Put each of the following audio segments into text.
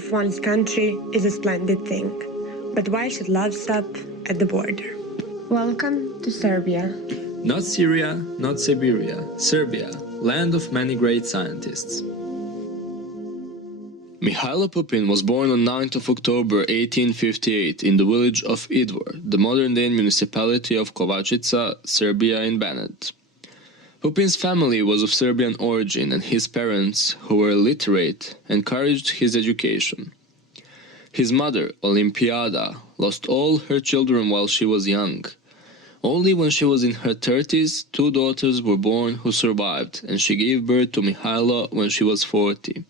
of one's country is a splendid thing, but why should love stop at the border? Welcome to Serbia. Not Syria, not Siberia, Serbia, land of many great scientists. Mihajlo Pupin was born on 9th of October 1858 in the village of Idvor, the modern-day municipality of Kovačica, Serbia in Banat. Pupin's family was of Serbian origin, and his parents, who were literate, encouraged his education. His mother, Olimpiada, lost all her children while she was young. Only when she was in her 30s, 2 daughters were born who survived, and she gave birth to Mihajlo when she was 40.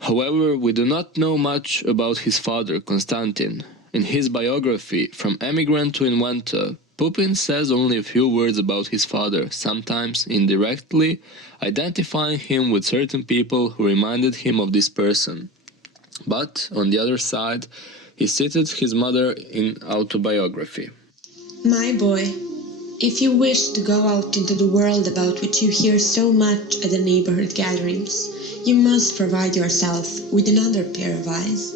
However, we do not know much about his father, Konstantin. In his biography, From Emigrant to Inventor, Pupin says only a few words about his father, sometimes indirectly, identifying him with certain people who reminded him of this person. But, on the other side, he cited his mother in autobiography. My boy, if you wish to go out into the world about which you hear so much at the neighborhood gatherings, you must provide yourself with another pair of eyes,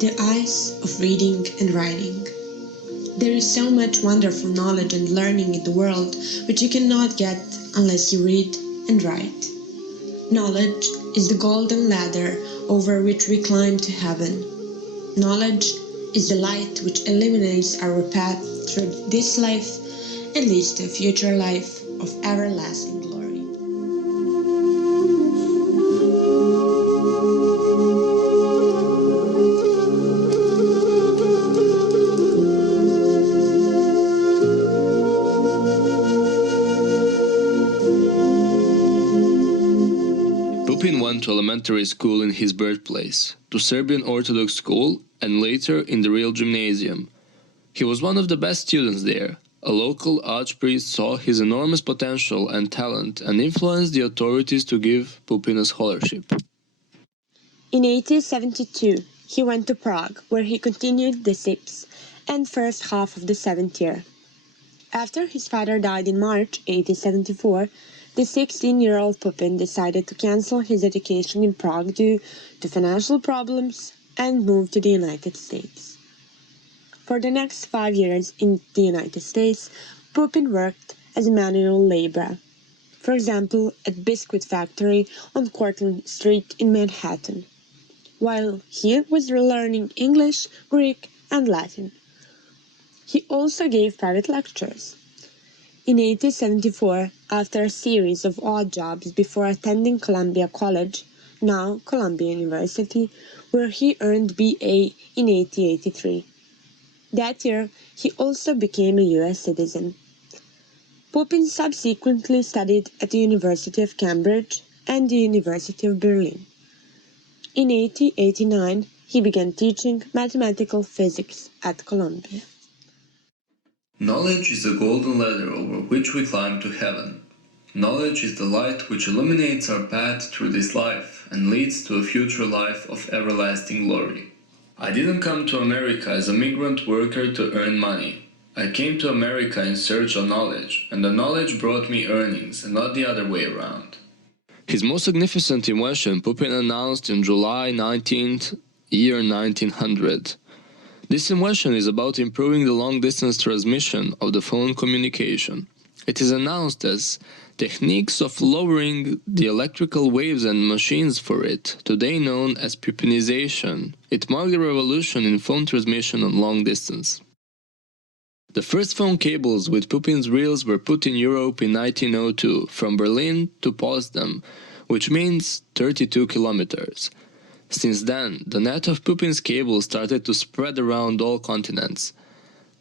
the eyes of reading and writing. There is so much wonderful knowledge and learning in the world which you cannot get unless you read and write. Knowledge is the golden ladder over which we climb to heaven. Knowledge is the light which illuminates our path through this life and leads to a future life of everlasting glory. Pupin went to elementary school in his birthplace, to Serbian Orthodox school, and later in the real gymnasium. He was one of the best students there. A local archpriest saw his enormous potential and talent and influenced the authorities to give Pupin a scholarship. In 1872, he went to Prague, where he continued the 6th and first half of the 7th year. After his father died in March 1874, the 16-year-old Pupin decided to cancel his education in Prague due to financial problems and moved to the United States. For the next 5 years in the United States, Pupin worked as a manual laborer, for example at biscuit factory on Cortlandt Street in Manhattan, while he was learning English, Greek and Latin. He also gave private lectures. In 1874, after a series of odd jobs before attending Columbia College, now Columbia University, where he earned B.A. in 1883. That year, he also became a U.S. citizen. Pupin subsequently studied at the University of Cambridge and the University of Berlin. In 1889, he began teaching mathematical physics at Columbia. Knowledge is the golden ladder over which we climb to heaven. Knowledge is the light which illuminates our path through this life and leads to a future life of everlasting glory. I didn't come to America as a migrant worker to earn money. I came to America in search of knowledge, and the knowledge brought me earnings, and not the other way around. His most significant invention Pupin announced in July 19th, year 1900. This invention is about improving the long-distance transmission of the phone communication. It is announced as techniques of lowering the electrical waves and machines for it, today known as Pupinization. It marked a revolution in phone transmission on long distance. The first phone cables with Pupin's reels were put in Europe in 1902, from Berlin to Potsdam, which means 32 kilometers. Since then, the net of Pupin's cables started to spread around all continents.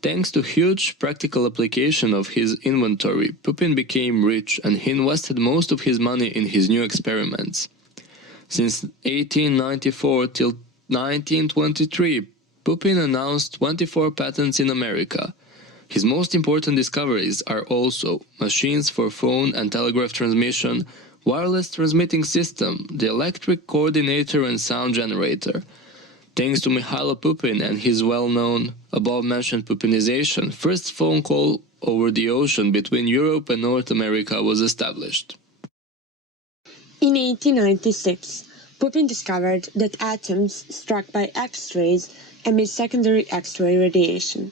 Thanks to huge practical application of his inventory, Pupin became rich and he invested most of his money in his new experiments. Since 1894 till 1923, Pupin announced 24 patents in America. His most important discoveries are also machines for phone and telegraph transmission, wireless transmitting system, the electric coordinator and sound generator. Thanks to Mihajlo Pupin and his well-known, above-mentioned Pupinization, first phone call over the ocean between Europe and North America was established. In 1896, Pupin discovered that atoms struck by X-rays emit secondary X-ray radiation.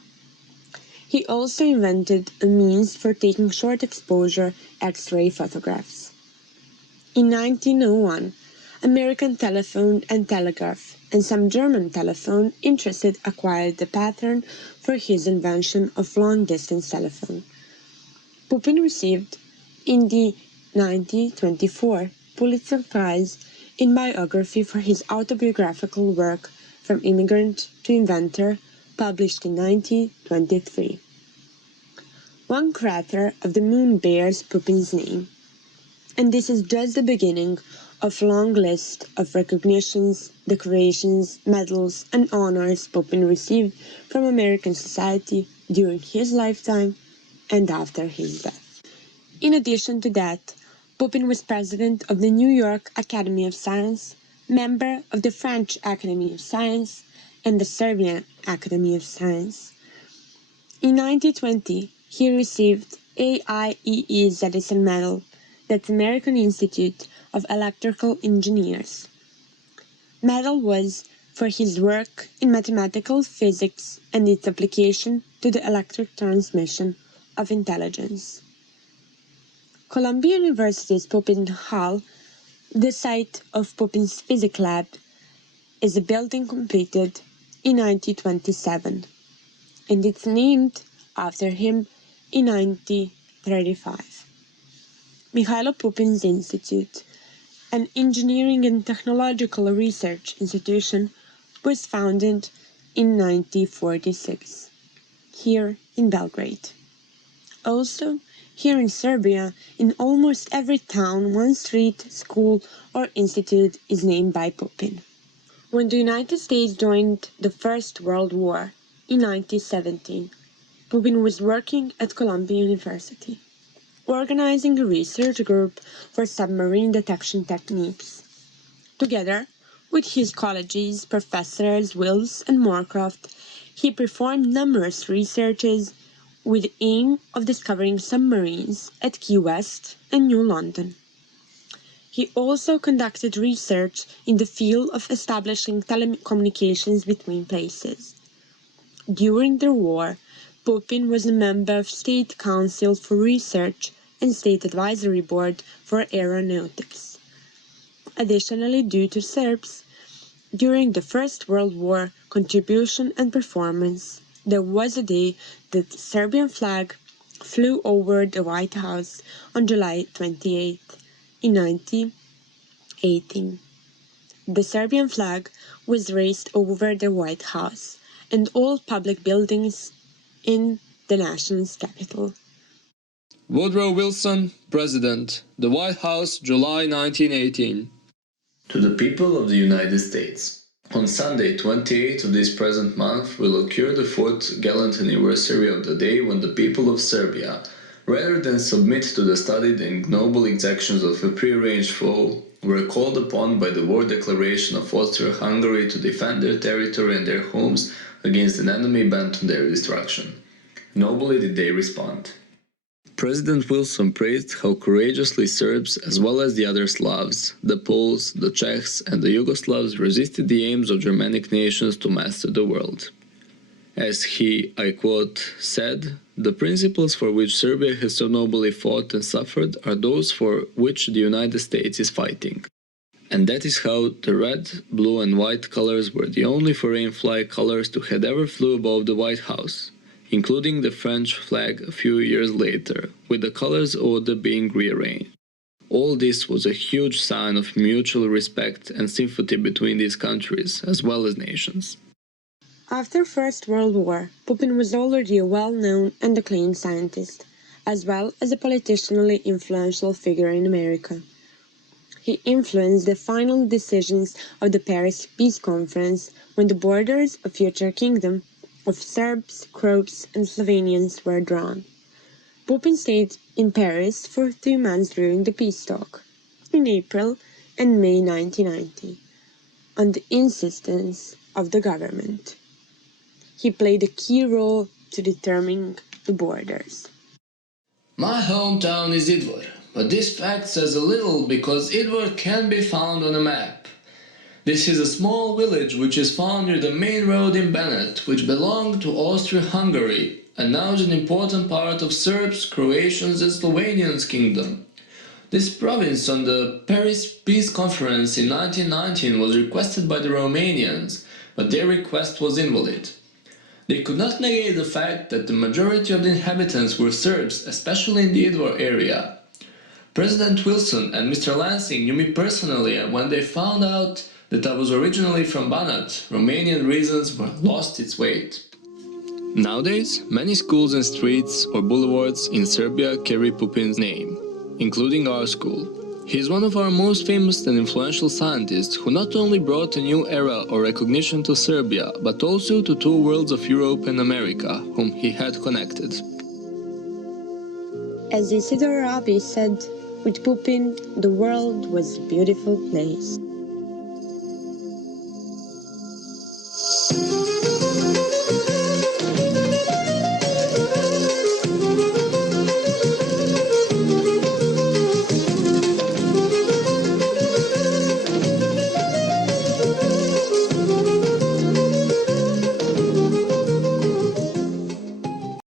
He also invented a means for taking short-exposure X-ray photographs. In 1901, American Telephone and Telegraph and some German telephone interested acquired the pattern for his invention of long-distance telephone. Pupin received in the 1924 Pulitzer Prize in Biography for his autobiographical work From Immigrant to Inventor, published in 1923. One crater of the moon bears Pupin's name, and this is just the beginning of a long list of recognitions, decorations, medals, and honors Pupin received from American society during his lifetime and after his death. In addition to that, Pupin was president of the New York Academy of Science, member of the French Academy of Science, and the Serbian Academy of Science. In 1920, he received AIEE's Edison Medal, that's American Institute of Electrical Engineers. Medal was for his work in mathematical physics and its application to the electric transmission of intelligence. Columbia University's Pupin Hall, the site of Pupin's physics lab, is a building completed in 1927, and it's named after him in 1935. Mihajlo Pupin's Institute, an engineering and technological research institution, was founded in 1946, here in Belgrade. Also, here in Serbia, in almost every town, one street, school, or institute is named by Pupin. When the United States joined the First World War in 1917, Pupin was working at Columbia University, organizing a research group for submarine detection techniques. Together with his colleagues, Professors Wills and Moorcroft, he performed numerous researches with the aim of discovering submarines at Key West and New London. He also conducted research in the field of establishing telecommunications between places. During the war, Pupin was a member of State Council for Research and State Advisory Board for Aeronautics. Additionally, due to Serbs, during the First World War contribution and performance, there was a day that the Serbian flag flew over the White House on July 28, in 1918. The Serbian flag was raised over the White House and all public buildings in the nation's capital. Woodrow Wilson, President, the White House, July 1918. To the people of the United States. On Sunday, 28th of this present month, will occur the 4th gallant anniversary of the day when the people of Serbia, rather than submit to the studied and ignoble exactions of a prearranged foe, were called upon by the war declaration of Austria-Hungary to defend their territory and their homes against an enemy bent on their destruction. Nobly did they respond. President Wilson praised how courageously Serbs, as well as the other Slavs, the Poles, the Czechs, and the Yugoslavs resisted the aims of Germanic nations to master the world. As he, I quote, said, "The principles for which Serbia has so nobly fought and suffered are those for which the United States is fighting." And that is how the red, blue and white colors were the only foreign flag colors to have ever flew above the White House, including the French flag a few years later, with the colors order being rearranged. All this was a huge sign of mutual respect and sympathy between these countries, as well as nations. After First World War, Pupin was already a well-known and acclaimed scientist, as well as a politically influential figure in America. He influenced the final decisions of the Paris Peace Conference when the borders of future kingdom of Serbs, Croats, and Slovenians were drawn. Pupin stayed in Paris for 2 months during the peace talk, in April and May 1990, on the insistence of the government. He played a key role to determine the borders. My hometown is Idvor, but this fact says a little because Idvor can be found on a map. This is a small village which is found near the main road in Banat, which belonged to Austria-Hungary, and now is an important part of Serbs, Croatians and Slovenians' kingdom. This province on the Paris Peace Conference in 1919 was requested by the Romanians, but their request was invalid. They could not negate the fact that the majority of the inhabitants were Serbs, especially in the Idvar area. President Wilson and Mr. Lansing knew me personally, and when they found out that I was originally from Banat, Romanian reasons were lost its weight. Nowadays, many schools and streets or boulevards in Serbia carry Pupin's name, including our school. He is one of our most famous and influential scientists who not only brought a new era or recognition to Serbia, but also to two worlds of Europe and America, whom he had connected. As Isidore Rabi said, with Pupin, the world was a beautiful place.